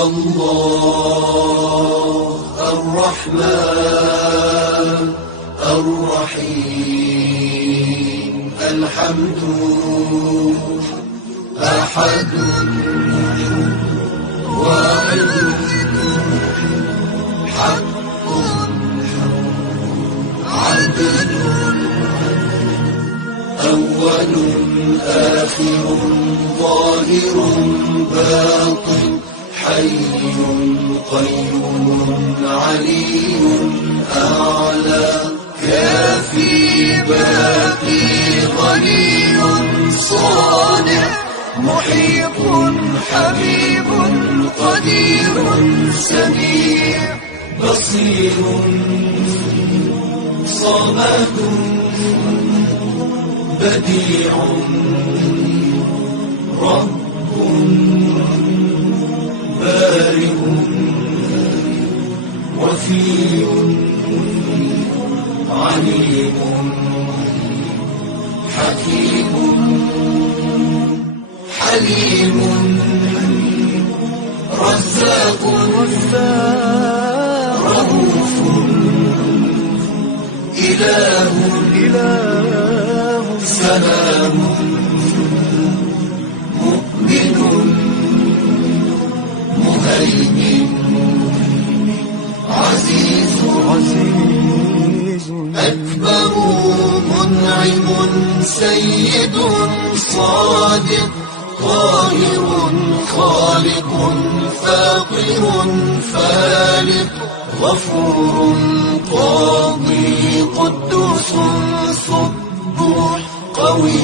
الله الرحمن الرحيم الحمد أحد واحد حق عدل أول آخر ظاهر باطن حي قيوم علي أعلى كافي باقي غني صانع محيط حبيب قدير سميع بصير صمد بديع رب بارئ وفي عليم حكيم حليم رزاق رؤوف إله سلام مؤمن مهيمن عزيز أكبر منعم سيد صادق قاهر خالق فاطر فالق غفور قاضي قدوس صبوح قوي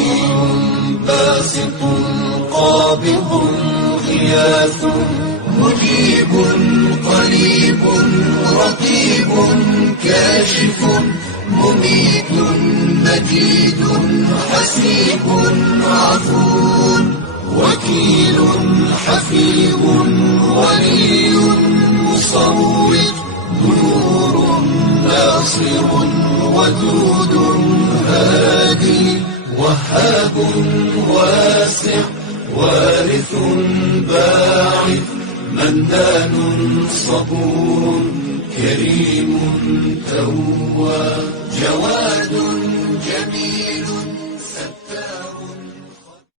باسط قابض غياث مجيب قريب رقيب كاشف مميت مجيد حسيب عفو وكيل حفيظ ولي مصوت نور ناصر ودود هادي وهاب واسع وارث باعث منان صبور كريم تواب جواد جميل